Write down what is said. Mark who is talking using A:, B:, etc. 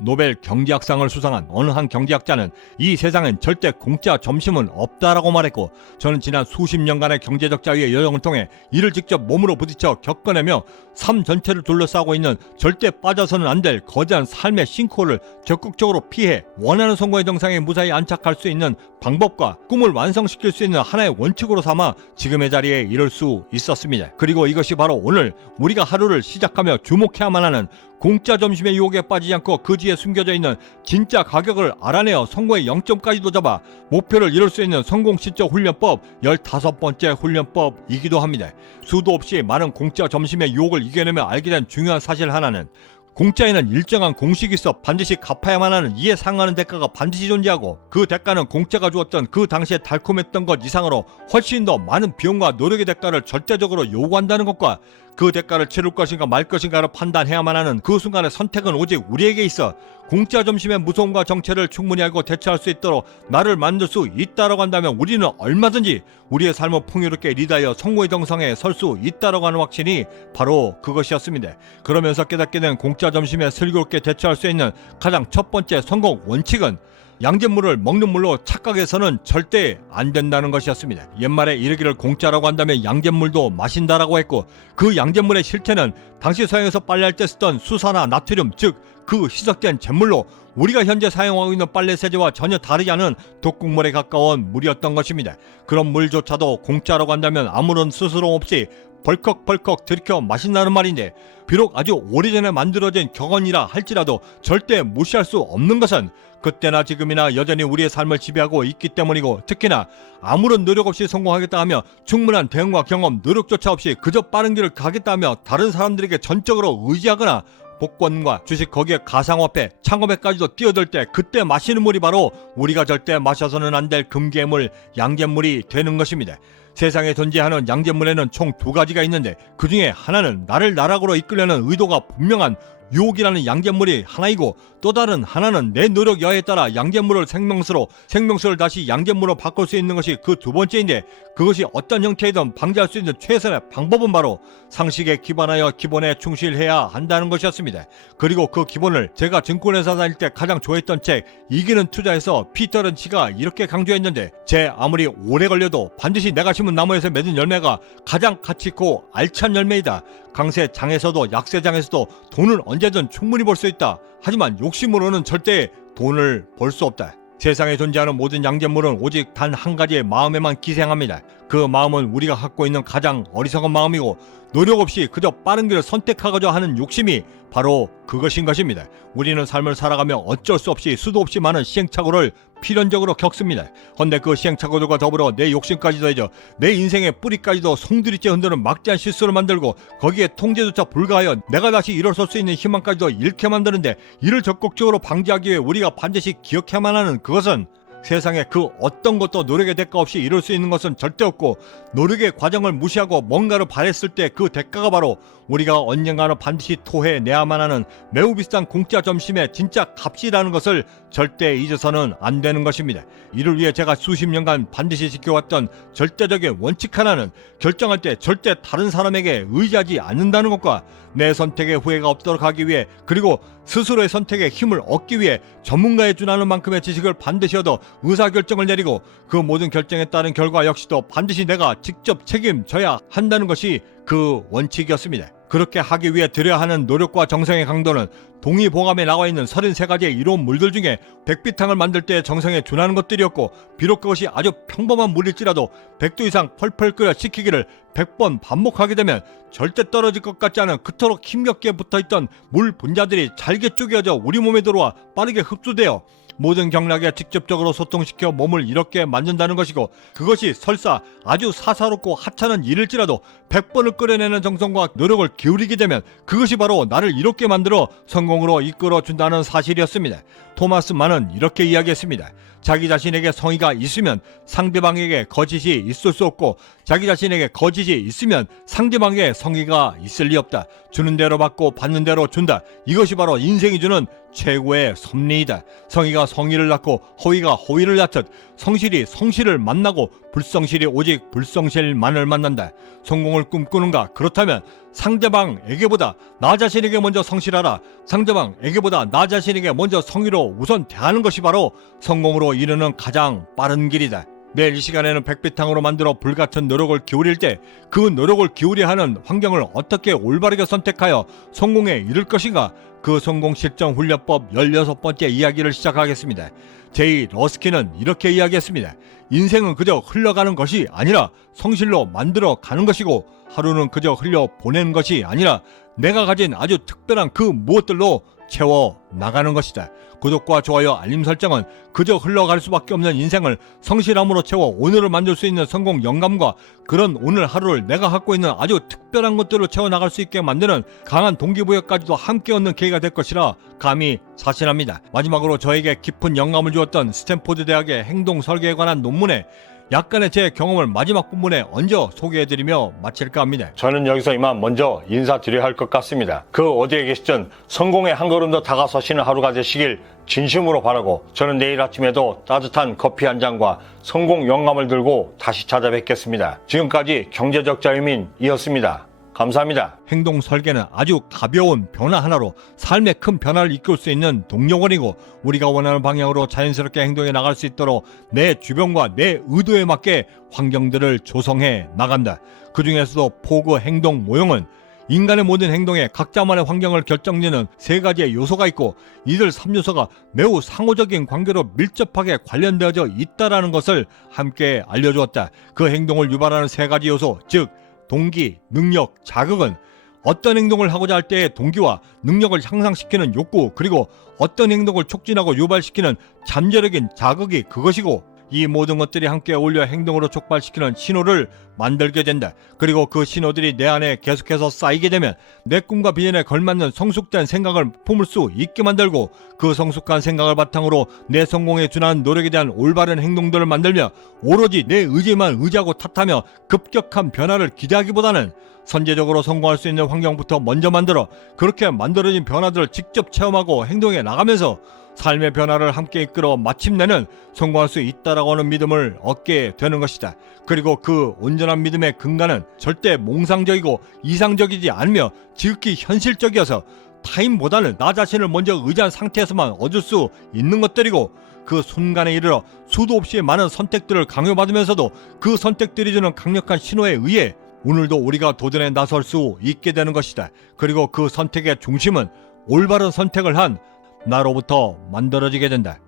A: 노벨 경제학상을 수상한 어느 한 경제학자는 이 세상엔 절대 공짜 점심은 없다라고 말했고 저는 지난 수십 년간의 경제적 자유의 여정을 통해 이를 직접 몸으로 부딪혀 겪어내며 삶 전체를 둘러싸고 있는 절대 빠져서는 안 될 거대한 삶의 싱크홀을 적극적으로 피해 원하는 성공의 정상에 무사히 안착할 수 있는 방법과 꿈을 완성시킬 수 있는 하나의 원칙으로 삼아 지금의 자리에 이를 수 있었습니다. 그리고 이것이 바로 오늘 우리가 하루를 시작하며 주목해야만 하는 공짜 점심의 유혹에 빠지지 않고 그 뒤에 숨겨져 있는 진짜 가격을 알아내어 성공의 0점까지도 잡아 목표를 이룰 수 있는 성공 시적 훈련법 15번째 훈련법이기도 합니다. 수도 없이 많은 공짜 점심의 유혹을 이겨내며 알게 된 중요한 사실 하나는 공짜에는 일정한 공식이 있어 반드시 갚아야만 하는 이에 상하는 대가가 반드시 존재하고 그 대가는 공짜가 주었던 그 당시에 달콤했던 것 이상으로 훨씬 더 많은 비용과 노력의 대가를 절대적으로 요구한다는 것과 그 대가를 치를 것인가 말 것인가를 판단해야만 하는 그 순간의 선택은 오직 우리에게 있어 공짜 점심의 무서움과 정체를 충분히 알고 대처할 수 있도록 나를 만들 수 있다라고 한다면 우리는 얼마든지 우리의 삶을 풍요롭게 리드하여 성공의 정상에 설 수 있다라고 하는 확신이 바로 그것이었습니다. 그러면서 깨닫게 된 공짜 점심에 슬기롭게 대처할 수 있는 가장 첫 번째 성공 원칙은 양잿물을 먹는 물로 착각해서는 절대 안 된다는 것이었습니다. 옛말에 이르기를 공짜라고 한다면 양잿물도 마신다라고 했고 그 양잿물의 실체는 당시 서양에서 빨래할 때 쓰던 수산화 나트륨 즉 그 희석된 잿물로 우리가 현재 사용하고 있는 빨래 세제와 전혀 다르지 않은 독극물에 가까운 물이었던 것입니다. 그런 물조차도 공짜라고 한다면 아무런 스스럼 없이 벌컥벌컥 들이켜 마신다는 말인데 비록 아주 오래전에 만들어진 격언이라 할지라도 절대 무시할 수 없는 것은 그때나 지금이나 여전히 우리의 삶을 지배하고 있기 때문이고 특히나 아무런 노력 없이 성공하겠다 하며 충분한 대응과 경험, 노력조차 없이 그저 빠른 길을 가겠다 하며 다른 사람들에게 전적으로 의지하거나 복권과 주식 거기에 가상화폐, 창업에까지도 뛰어들 때 그때 마시는 물이 바로 우리가 절대 마셔서는 안 될 금괴물, 양잿물이 되는 것입니다. 세상에 존재하는 양잿물에는 총 두 가지가 있는데 그 중에 하나는 나를 나락으로 이끌려는 의도가 분명한 유혹이라는 양잿물이 하나이고 또 다른 하나는 내 노력 여하에 따라 양잿물을 생명수로 생명수를 다시 양잿물로 바꿀 수 있는 것이 그 두 번째인데 그것이 어떤 형태이든 방지할 수 있는 최선의 방법은 바로 상식에 기반하여 기본에 충실해야 한다는 것이었습니다. 그리고 그 기본을 제가 증권회사 다닐 때 가장 좋아했던 책 이기는 투자에서 피터 런치가 이렇게 강조했는데 제 아무리 오래 걸려도 반드시 내가 심은 나무에서 맺은 열매가 가장 가치 있고 알찬 열매이다. 강세장에서도 약세장에서도 돈을 언제든 충분히 벌 수 있다. 하지만 욕심으로는 절대 돈을 벌 수 없다. 세상에 존재하는 모든 양잿물은 오직 단 한 가지의 마음에만 기생합니다. 그 마음은 우리가 갖고 있는 가장 어리석은 마음이고 노력 없이 그저 빠른 길을 선택하고자 하는 욕심이 바로 그것인 것입니다. 우리는 삶을 살아가며 어쩔 수 없이 수도 없이 많은 시행착오를 필연적으로 겪습니다. 헌데 그 시행착오들과 더불어 내 욕심까지 더해져 내 인생의 뿌리까지도 송두리째 흔드는 막대한 실수를 만들고 거기에 통제조차 불가하여 내가 다시 일어설 수 있는 희망까지도 잃게 만드는데 이를 적극적으로 방지하기 위해 우리가 반드시 기억해야만 하는 그것은 세상에 그 어떤 것도 노력의 대가 없이 이룰 수 있는 것은 절대 없고 노력의 과정을 무시하고 뭔가를 바랬을 때 그 대가가 바로 우리가 언젠가는 반드시 토해내야만 하는 매우 비싼 공짜 점심의 진짜 값이라는 것을 절대 잊어서는 안 되는 것입니다. 이를 위해 제가 수십 년간 반드시 지켜왔던 절대적인 원칙 하나는 결정할 때 절대 다른 사람에게 의지하지 않는다는 것과 내 선택에 후회가 없도록 하기 위해 그리고 스스로의 선택에 힘을 얻기 위해 전문가에 준하는 만큼의 지식을 반드시 얻어 의사결정을 내리고 그 모든 결정에 따른 결과 역시도 반드시 내가 직접 책임져야 한다는 것이 그 원칙이었습니다. 그렇게 하기 위해 들여야 하는 노력과 정성의 강도는 동의보감에 나와 있는 33가지의 이로운 물들 중에 백비탕을 만들 때 정성에 준하는 것들이었고 비록 그것이 아주 평범한 물일지라도 100도 이상 펄펄 끓여 식히기를 100번 반복하게 되면 절대 떨어질 것 같지 않은 그토록 힘겹게 붙어있던 물 분자들이 잘게 쪼개져 우리 몸에 들어와 빠르게 흡수되어 모든 경락에 직접적으로 소통시켜 몸을 이렇게 만든다는 것이고 그것이 설사 아주 사사롭고 하찮은 일일지라도 100번을 끓여내는 정성과 노력을 기울이게 되면 그것이 바로 나를 이렇게 만들어 성공으로 이끌어 준다는 사실이었습니다. 토마스 만은 이렇게 이야기했습니다. 자기 자신에게 성의가 있으면 상대방에게 거짓이 있을 수 없고 자기 자신에게 거짓이 있으면 상대방에게 성의가 있을 리 없다. 주는 대로 받고 받는 대로 준다. 이것이 바로 인생이 주는 최고의 섭리이다. 성의가 성의를 낳고 허위가 허위를 낳듯 성실이 성실을 만나고 불성실이 오직 불성실만을 만난다. 성공을 꿈꾸는가? 그렇다면 상대방에게보다 나 자신에게 먼저 성실하라. 상대방에게보다 나 자신에게 먼저 성의로 우선 대하는 것이 바로 성공으로 이르는 가장 빠른 길이다. 내일 이 시간에는 백비탕으로 만들어 불같은 노력을 기울일 때 그 노력을 기울여 하는 환경을 어떻게 올바르게 선택하여 성공에 이를 것인가 그 성공 실전 훈련법 16번째 이야기를 시작하겠습니다. 제이 러스키는 이렇게 이야기했습니다. 인생은 그저 흘러가는 것이 아니라 성실로 만들어 가는 것이고 하루는 그저 흘려 보내는 것이 아니라 내가 가진 아주 특별한 그 무엇들로 채워 나가는 것이다. 구독과 좋아요, 알림 설정은 그저 흘러갈 수밖에 없는 인생을 성실함으로 채워 오늘을 만들 수 있는 성공 영감과 그런 오늘 하루를 내가 갖고 있는 아주 특별한 것들로 채워 나갈 수 있게 만드는 강한 동기부여까지도 함께 얻는 계기가 될 것이라 감히 자신합니다. 마지막으로 저에게 깊은 영감을 주었던 스탠포드 대학의 행동 설계에 관한 논문에 약간의 제 경험을 마지막 부분에 얹어 소개해드리며 마칠까 합니다.
B: 저는 여기서 이만 먼저 인사드려야 할 것 같습니다. 그 어디에 계시든 성공에 한 걸음 더 다가서시는 하루가 되시길 진심으로 바라고 저는 내일 아침에도 따뜻한 커피 한 잔과 성공 영감을 들고 다시 찾아뵙겠습니다. 지금까지 경제적 자유민이었습니다. 감사합니다.
A: 행동 설계는 아주 가벼운 변화 하나로 삶의 큰 변화를 이끌 수 있는 동력원이고 우리가 원하는 방향으로 자연스럽게 행동해 나갈 수 있도록 내 주변과 내 의도에 맞게 환경들을 조성해 나간다. 그 중에서도 포그 행동 모형은 인간의 모든 행동에 각자만의 환경을 결정짓는 세 가지의 요소가 있고 이들 3요소가 매우 상호적인 관계로 밀접하게 관련되어져 있다라는 것을 함께 알려주었다. 그 행동을 유발하는 세 가지 요소, 즉 동기, 능력, 자극은 어떤 행동을 하고자 할 때의 동기와 능력을 향상시키는 욕구 그리고 어떤 행동을 촉진하고 유발시키는 잠재력인 자극이 그것이고 이 모든 것들이 함께 어울려 행동으로 촉발시키는 신호를 만들게 된다. 그리고 그 신호들이 내 안에 계속해서 쌓이게 되면 내 꿈과 비전에 걸맞는 성숙된 생각을 품을 수 있게 만들고 그 성숙한 생각을 바탕으로 내 성공에 준하는 노력에 대한 올바른 행동들을 만들며 오로지 내 의지만 의지하고 탓하며 급격한 변화를 기대하기보다는 선제적으로 성공할 수 있는 환경부터 먼저 만들어 그렇게 만들어진 변화들을 직접 체험하고 행동해 나가면서 삶의 변화를 함께 이끌어 마침내는 성공할 수 있다라고 하는 믿음을 얻게 되는 것이다. 그리고 그 온전한 믿음의 근간은 절대 몽상적이고 이상적이지 않으며 지극히 현실적이어서 타인보다는 나 자신을 먼저 의지한 상태에서만 얻을 수 있는 것들이고 그 순간에 이르러 수도 없이 많은 선택들을 강요받으면서도 그 선택들이 주는 강력한 신호에 의해 오늘도 우리가 도전에 나설 수 있게 되는 것이다. 그리고 그 선택의 중심은 올바른 선택을 한 나로부터 만들어지게 된다.